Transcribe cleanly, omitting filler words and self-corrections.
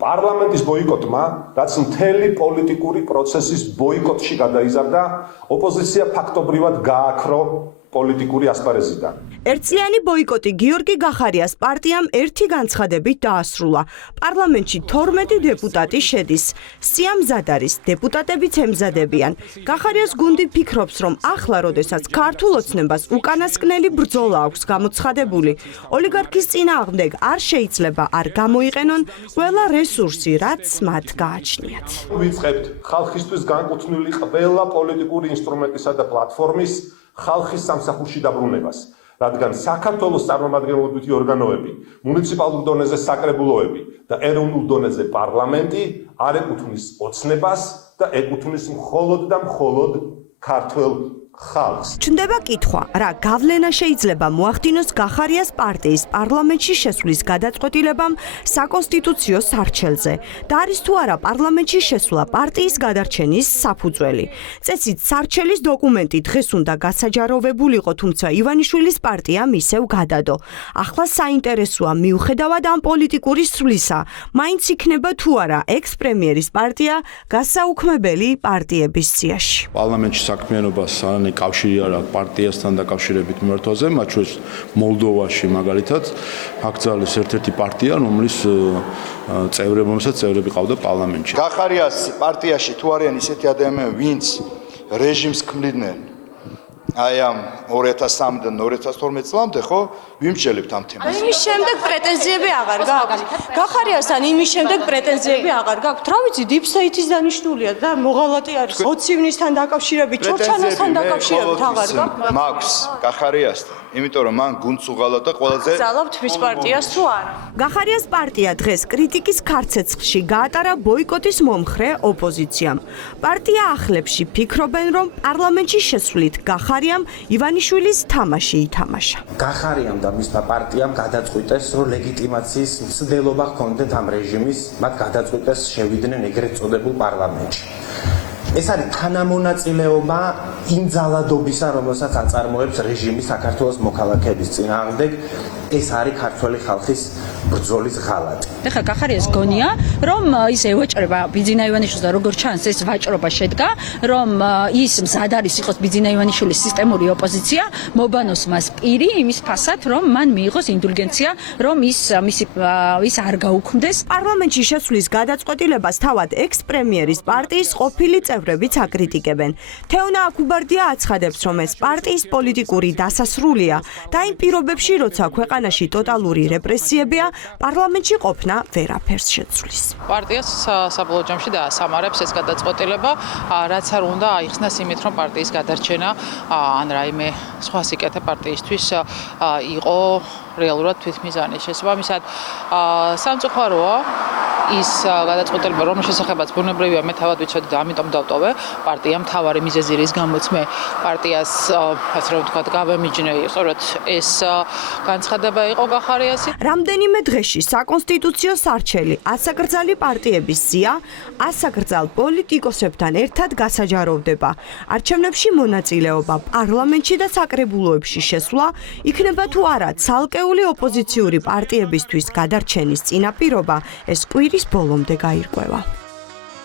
პარლამენტის ბოიკოტმა, რაც მთელი პოლიტიკური პროცესის ბოიკოტში გადაიზარდა, ოპოზიცია ფაქტობრივად გააქრო პოლიტიკური ასპარეზიდან. ერთწლიანი ბოიკოტი გიორგი გახარიას პარტიამ ერთი განცხადებით დაასრულა. პარლამენტში 12 დეპუტატი შედის. სია მზად არის, დეპუტატებიც ემზადებიან. გახარიას გუნდი ფიქრობს, რომ ახლა, როდესაც ქართულ ოცნებას უკანასკნელი ბრძოლა აქვს გამოცხადებული, ოლიგარქის წინააღმდეგ არ შეიძლება არ გამოიყენონ ყველა რესურსი, რაც მათ გააჩნიათ. ვიწყებთ ხალხისთვის განკუთვნილი ყველა პოლიტიკური ინსტრუმენტისა და პლატფორმის ხალხის სამსახურში დაბრუნებას, რადგან საქართველოს წარმომადგენლობითი ორგანოები, მუნიციპალურ დონეზე საკრებულოები და ეროვნულ დონეზე პარლამენტი არ ეკუთვნის ოცნებას და ეკუთვნის მხოლოდ და მხოლოდ ქართველ ხალხს. ჩნდება კითხვა, რა გავლენა შეიძლება მოახდინოს გახარიას პარტიის პარლამენტში შესვლის გადაწყვეტილებამ საკონსტიტუციო სარჩელზე და არის თუ არა პარლამენტში შესვლა პარტიის გადარჩენის საფუძველი. წესით სარჩელის დოკუმენტი დღეს უნდა გასაჯაროვებულიყო, თუმცა ივანიშვილის პარტიამ ისევ გადადო. ახლა საინტერესოა მიუხედავად ამ პოლიტიკური სვლისა, მაინც იქნება თუ არა ექს-პრემიერის პარტია გასაუქმებელი პარტიების სიაში. პარლამენტში საქმიანობას კავშირი არ აქვს პარტიასთან დაკავშირებით მიმართვაზე, მათ შორის მოლდოვაში მაგალითად აკრძალეს ერთ-ერთი პარტია, რომლის წევრები ყავდა პარლამენტში. გახარიას პარტიაში თუ არიან ისეთი ადამიანები, ვინც რეჟიმს ქმნიდნენ აი ამ 2003-დან 2012 წლამდე, ხო? ვიმსჯელებთ ამ თემას. იმის შემდეგ პრეტენზიები აღარ გაქვს. გახარიასთან იმის შემდეგ პრეტენზიები აღარ გაქვს. რა ვიცი, დიპსტეიტის დანიშნულია და მოღალატე არის. ოცივნისთან დაკავშირებით, ჩორჩანასთან დაკავშირებით აღარ გაქვს. მაქვს გახარიასთან, იმიტომ რომ მან გუნდს უღალატა ყველაზე. ძალავთ მის პარტიას თუ არა. გახარიას პარტია დღეს კრიტიკის ქარცეცხლში გაატარა ბოიკოტის მომხრე ოპოზიციამ. პარტია ახლებში ფიქრობენ, რომ პარლამენტში შესვლით გახარიამ ივანიშვილის თამაში ითამაშა. გახარიამ და მისმა პარტიამ გადაწყვიტეს, რომ ლეგიტიმაციის მცდელობა ჰქონდათ ამ რეჟიმის, მათ გადაწყვიტეს შევიდნენ ეგრეთ წოდებულ პარლამენტში. ეს არის თანამონაწილეობა იმ ძალადობისა, რომელსაც აწარმოებს რეჟიმი საქართველოს მოქალაქეების წინააღმდეგ. ეს არის ქართველი ხალხის ბრძოლის ღალატი. ეხლა გახარიას გონია, რომ ის ევაჭრება ბიძინა ივანიშვილს და როგორც ჩანს ეს ვაჭრობა შედგა, რომ ის მზად არის იყოს ბიძინა ივანიშვილის სისტემური ოპოზიცია, მობანოს მას პირი იმის ფასად, რომ მან მიიღოს ინდულგენცია, რომ ის არ გაუქმდეს. პარლამენტში შესვლის გადაწყვეტილებას თავად ექს-პრემიერის პარტიის ყოფილი წევრებიც აკრიტიკებენ. თეონა აკუბარდია აცხადებს, რომ ეს პარტიის პოლიტიკური დასასრულია და იმ პირობებში, როცა ქვეყანაში ტოტალური რეპრესიებია, პარლამენტში ყოფნა ვერაფერს შეცვლის. პარტიას საბოლოო ჯამში დაასამარებს ეს გადაწყვეტილება, რაც არ უნდა აიხსნას იმით, რომ პარტიის გადარჩენა ან რაიმე სხვა სიკეთე პარტიისთვის იყო რეალურად თვითმიზანი. შესაბამისად, სამწუხაროა ის გადაწყვეტილება, რომლის შესახებაც ბუნებრივია მე თავად ვიცოდი და ამიტომ დავტოვე, პარტიამ მთავარი მიზეზი რის გამოც მე პარტიას ასე რომ ვთქვათ გავემიჯნე, სწორედ ეს განცხადება იყო გახარიასი. რამდენიმე დღეში საკონსტიტუციო სარჩელი ასაკრძალი პარტიების სია ასაკრძალ პოლიტიკოსებთან ერთად გასაჯაროვდება. არჩევნებში მონაწილეობა, პარლამენტში და საკრებულოებში შესვლა იქნება თუ არა ცალკეული ოპოზიციური პარტიებისთვის გადარჩენის წინაპირობა, ეს კვირის ბოლომდე გაირკვევა.